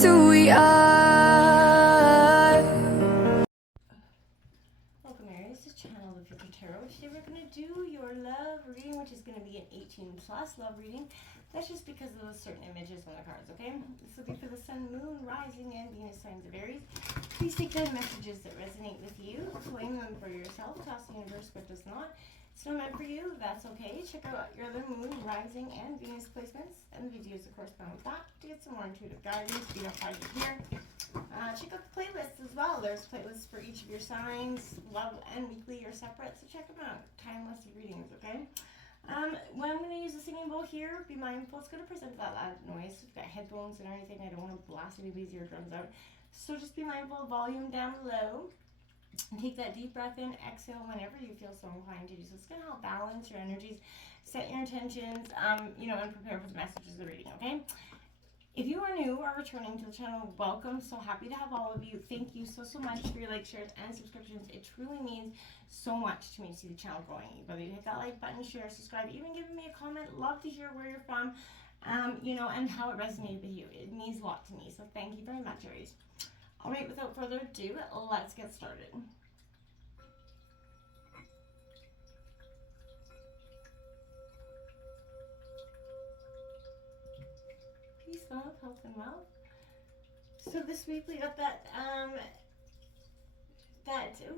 just who we are. Welcome, Aries, to Channel the Future Tarot. Today we're going to do your love reading, which is going to be an 18 plus love reading. That's just because of those certain images on the cards, okay? This will be for the Sun, Moon, Rising, and Venus signs of Aries. Please take the messages that resonate with you, claim them for yourself, toss the universe what does not. It's not meant for you, that's okay. Check out your other Moon, Rising, and Venus placements and the videos that correspond with that to get some more intuitive guidance. If you don't find it here, check out the playlists as well. There's playlists for each of your signs. Love and weekly are separate, so check them out. Timeless readings, okay? When I'm going to use the singing bowl here, be mindful. It's going to present that loud noise. We've got headphones and everything. I don't want to blast anybody's eardrums out. So just be mindful. Volume down low. Take that deep breath in. Exhale whenever you feel so inclined to do so. It's going to help balance your energies, set your intentions, and prepare for the messages of the reading, okay? If you are new or returning to the channel, welcome. So happy to have all of you. Thank you so much for your likes, shares, and subscriptions. It truly means so much to me to see the channel growing. Whether you hit that like button, share, subscribe, even giving me a comment. Love to hear where you're from, and how it resonated with you. It means a lot to me. So thank you very much, Aries. All right, without further ado, let's get started. Peace, love, health, and wealth. So this week we got that,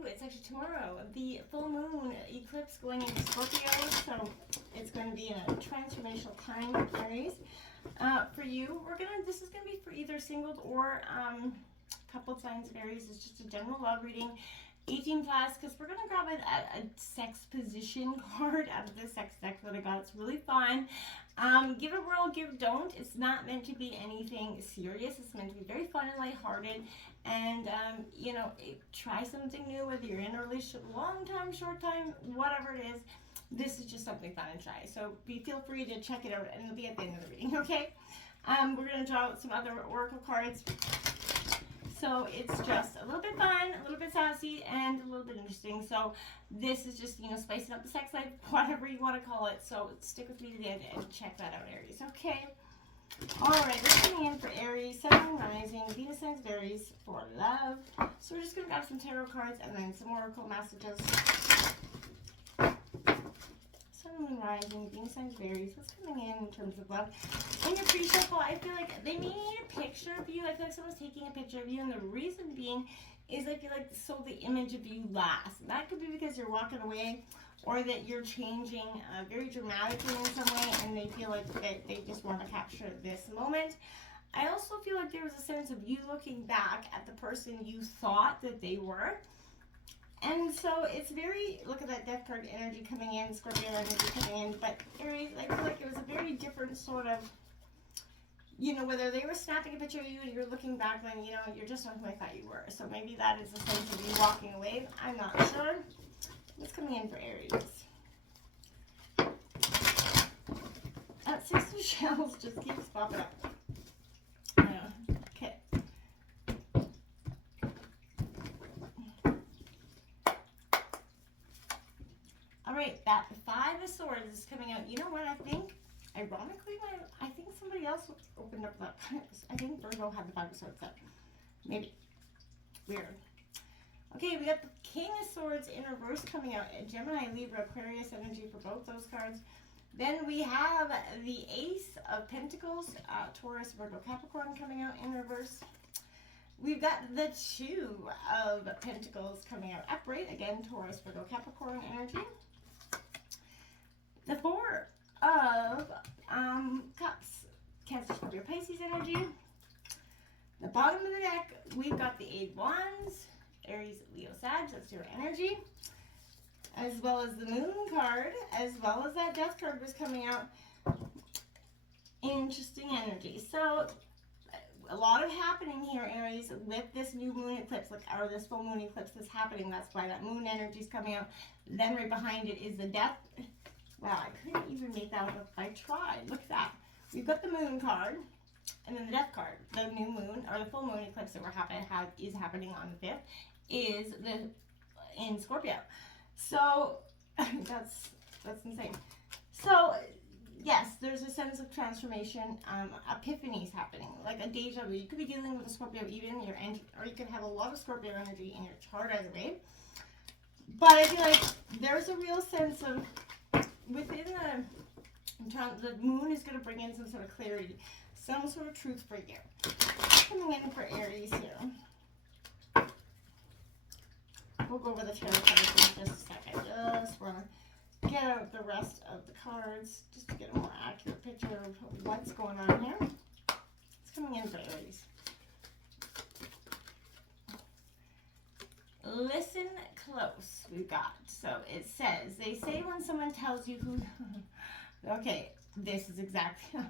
it's actually tomorrow, the full moon eclipse going into Scorpio, so it's going to be a transformational time, Aries. For you, this is going to be for either singled or coupled signs of Aries. It's just a general love reading, 18 plus, because we're going to grab a sex position card out of the sex deck that I got. It's really fun. Give it a whirl, give it don't. It's not meant to be anything serious. It's meant to be very fun and lighthearted. And, try something new, whether you're in a relationship, long time, short time, whatever it is. This is just something fun and try. So feel free to check it out, and it'll be at the end of the reading, okay? We're going to draw out some other oracle cards. So it's just a little bit fun, a little bit sassy, and a little bit interesting. So this is just, spicing up the sex life, whatever you want to call it. So stick with me to the end and check that out, Aries. Okay. All right, we're coming in for Aries, Sun, Rising, Venus signs of Aries for love. So we're just going to grab some tarot cards and then some oracle messages. Sun, Moon, Rising, Venus signs of Aries. What's coming in terms of love? In your pre-shuffle, I feel like they may need a picture of you. I feel like someone's taking a picture of you, and the reason being is I feel like so the image of you lasts. And that could be because you're walking away, or that you're changing very dramatically in some way, and they feel like they just want to capture this moment. I also feel like there was a sense of you looking back at the person you thought that they were. And so it's very, look at that Death card energy coming in, Scorpio energy coming in, but Aries, I feel like it was a very different sort of, whether they were snapping a picture of you and you're looking back and, you're just not who I thought you were. So maybe that is a sense of you walking away. I'm not sure. What's coming in for Aries? That 6 of shells just keeps popping up. Okay. All right, that 5 of swords is coming out. You know what I think? Ironically, I think somebody else opened up that. I think Virgo had the 5 of swords up. Maybe. Weird. Okay, we got the King of Swords in reverse coming out. Gemini, Libra, Aquarius energy for both those cards. Then we have the Ace of Pentacles, Taurus, Virgo, Capricorn coming out in reverse. We've got the 2 of Pentacles coming out upright. Again, Taurus, Virgo, Capricorn energy. The 4 of Cups, Cancer, Scorpio, Pisces energy. The bottom of the deck, we've got the 8 of Wands, Aries, Leo, Sag, that's your energy, as well as the Moon card, as well as that Death card was coming out. Interesting energy. So a lot of happening here, Aries, with this new moon eclipse, or this full moon eclipse that's happening. That's why that moon energy is coming out. Then right behind it is the Death. Wow, I couldn't even make that up if I tried. Look at that. We've got the Moon card, and then the Death card. The new moon, or the full moon eclipse that is happening on the 5th, is in Scorpio. So that's insane. So yes, there's a sense of transformation, epiphanies happening, like a deja vu. You could be dealing with a Scorpio even in your energy, or you could have a lot of Scorpio energy in your chart either way. But I feel like there's a real sense of within the moon is going to bring in some sort of clarity, some sort of truth for you. Coming in for Aries here. We'll go over the tarot cards in just a second. Just want to get out the rest of the cards just to get a more accurate picture of what's going on here. It's coming in for Aries. Listen close, we've got. So it says, they say when someone tells you who... okay, this is exactly...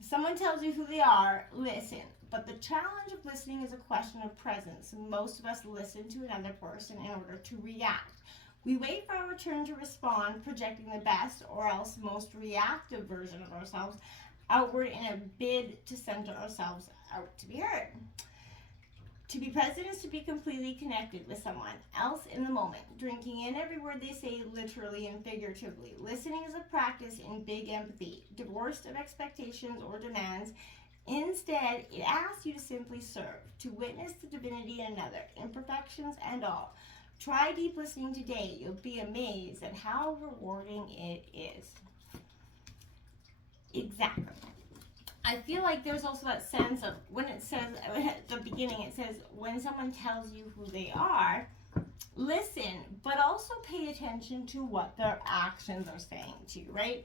someone tells you who they are, listen. But the challenge of listening is a question of presence. Most of us listen to another person in order to react. We wait for our turn to respond, projecting the best or else most reactive version of ourselves outward in a bid to center ourselves out to be heard. To be present is to be completely connected with someone else in the moment, drinking in every word they say literally and figuratively. Listening is a practice in big empathy, divorced of expectations or demands. Instead, it asks you to simply serve, to witness the divinity in another, imperfections and all. Try deep listening today. You'll be amazed at how rewarding it is. Exactly. I feel like there's also that sense of when it says at the beginning, it says when someone tells you who they are, listen, but also pay attention to what their actions are saying to you, right?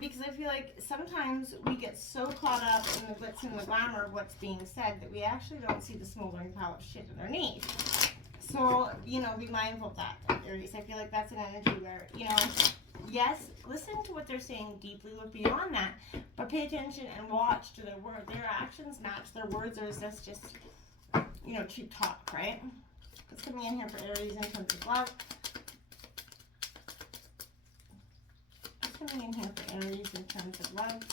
Because I feel like sometimes we get so caught up in the glitz and the glamour of what's being said that we actually don't see the smoldering pile of shit underneath. So, you know, be mindful of that, Aries. I feel like that's an energy where, you know, yes, listen to what they're saying deeply, look beyond that, but pay attention and watch to their word. Their actions match their words, or is this just, you know, cheap talk, right? What's coming in here for Aries in terms of love? What's coming in here for Aries in terms of love?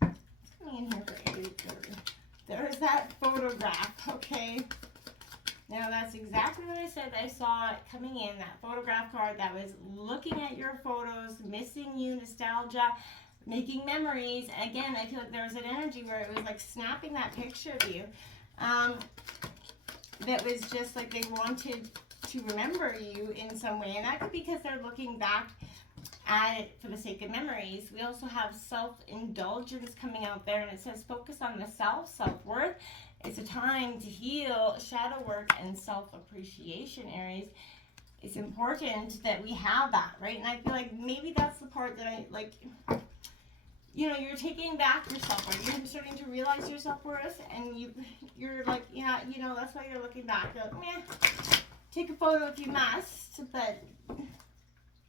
What's coming in here for Aries? There's that photograph, okay? Now, that's exactly what I said. I saw it coming in, that photograph card that was looking at your photos, missing you, nostalgia, making memories. And again, I feel like there was an energy where it was like snapping that picture of you. That was just like they wanted to remember you in some way. And that could be because they're looking back at it for the sake of memories. We also have self-indulgence coming out there, and it says focus on the self, self-worth. It's a time to heal, shadow work, and self-appreciation, Aries. It's important that we have that, right? And I feel like maybe that's the part that I, like, you know, you're taking back your self-worth. You're starting to realize your self-worth, and you're like, yeah, you know, that's why you're looking back. You're like, meh, take a photo if you must, but...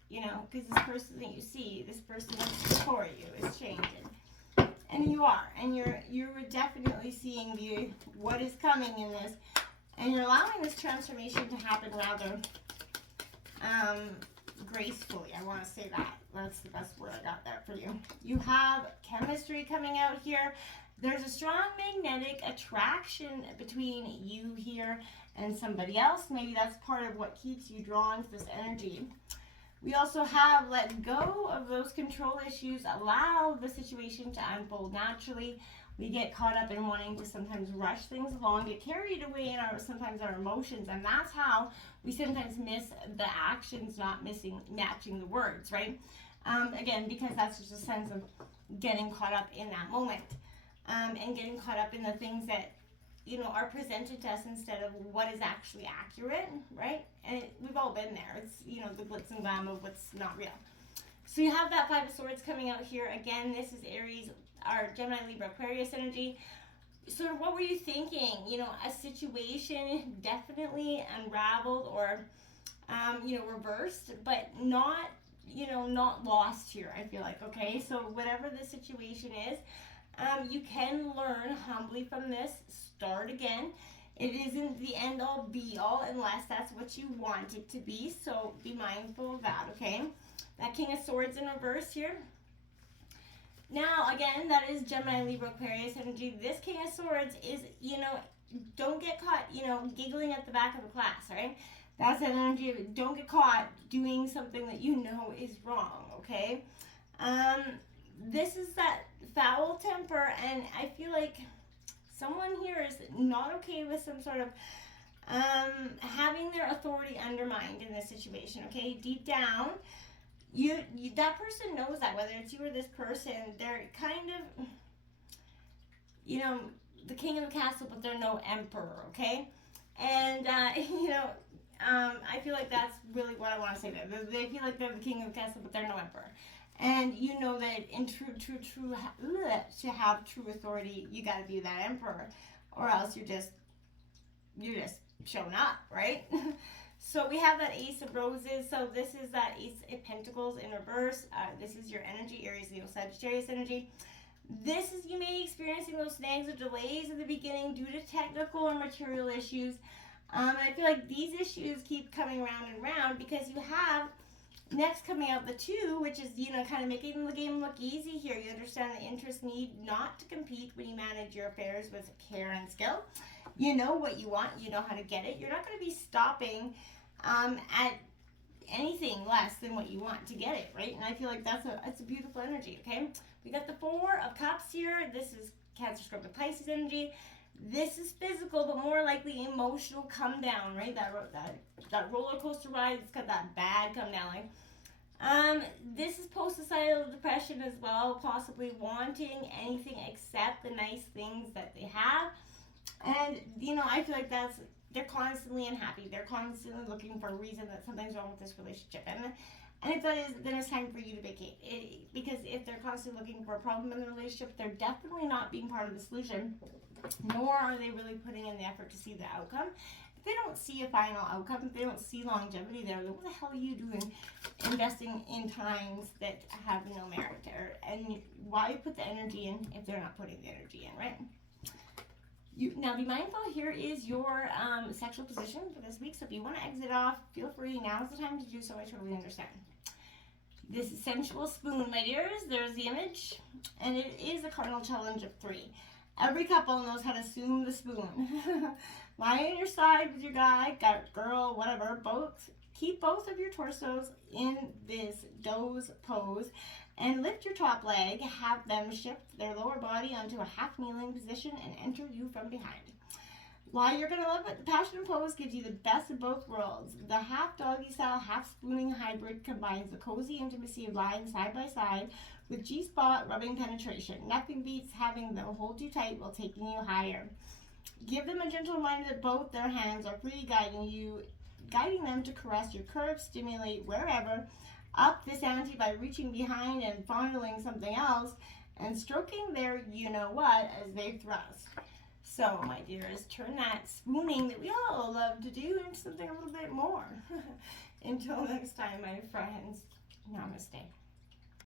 you know, because this person that you see, this person that's before you is changing. And you are. And you're definitely seeing what is coming in this. And you're allowing this transformation to happen rather gracefully. I want to say that. That's the best word I got there for you. You have chemistry coming out here. There's a strong magnetic attraction between you here and somebody else. Maybe that's part of what keeps you drawn to this energy. We also have let go of those control issues, allow the situation to unfold naturally. We get caught up in wanting to sometimes rush things along, get carried away in sometimes our emotions, and that's how we sometimes miss the actions not matching the words, right? Again, because that's just a sense of getting caught up in that moment and getting caught up in the things that, you know, are presented to us instead of what is actually accurate, right? And we've all been there. It's, you know, the glitz and glam of what's not real. So you have that Five of Swords coming out here. Again, this is Aries, our Gemini, Libra, Aquarius energy. So what were you thinking? You know, a situation definitely unraveled or, you know, reversed, but not, you know, not lost here, I feel like, okay? So whatever the situation is, you can learn humbly from this, start again. It isn't the end all be all unless that's what you want it to be, so be mindful of that, okay? That King of Swords in reverse here. Now, again, that is Gemini, Libra, Aquarius energy. This King of Swords is, you know, don't get caught, you know, giggling at the back of the class, right? That's an energy of don't get caught doing something that you know is wrong, okay? Um, this is that foul temper, and I feel like someone here is not okay with some sort of having their authority undermined in this situation, okay? Deep down, you that person knows that, whether it's you or this person, they're kind of, you know, the king of the castle, but they're no emperor, okay? And, I feel like that's really what I want to say there. They feel like they're the king of the castle, but they're no emperor. And you know that in to have true authority, you got to be that emperor, or else you're just showing up, right? So we have that Ace of Roses. So this is that Ace of Pentacles in reverse. This is your energy, Aries, Leo, Sagittarius energy. This is you may be experiencing those snags or delays in the beginning due to technical or material issues. I feel like these issues keep coming round and round because you have next coming out the 2, which is, kind of making the game look easy here. You understand the interest need not to compete when you manage your affairs with care and skill. You know what you want. You know how to get it. You're not going to be stopping at anything less than what you want to get it, right? And I feel like that's a beautiful energy, okay? We got the 4 of Cups here. This is Cancer, Scorpio, Pisces energy. This is physical, but more likely emotional come down, right? That roller coaster ride, it's got that bad come down. This is post-societal depression as well, possibly wanting anything except the nice things that they have. And, I feel like they're constantly unhappy. They're constantly looking for a reason that something's wrong with this relationship. And if that is, then it's time for you to vacate. Because if they're constantly looking for a problem in the relationship, they're definitely not being part of the solution, nor are they really putting in the effort to see the outcome. If they don't see a final outcome, if they don't see longevity there, what the hell are you doing investing in times that have no merit there? And why put the energy in if they're not putting the energy in, right? Now be mindful, here is your sexual position for this week. So if you want to exit off, feel free. Now's the time to do so. I totally understand. This is sensual spoon, my dears. There's the image. And it is a cardinal challenge of 3. Every couple knows how to assume the spoon. Lie on your side with your guy, girl, whatever. Keep both of your torsos in this doze pose. And lift your top leg, have them shift their lower body onto a half kneeling position and enter you from behind. While you're going to love it, the passion pose gives you the best of both worlds. The half doggy style, half spooning hybrid combines the cozy intimacy of lying side by side with G-spot rubbing penetration. Nothing beats having them hold you tight while taking you higher. Give them a gentle reminder that both their hands are free, guiding them to caress your curves, stimulate wherever. Up this ante by reaching behind and fondling something else and stroking their you-know-what as they thrust. So, my dears, turn that spooning that we all love to do into something a little bit more. Until next time, my friends, namaste.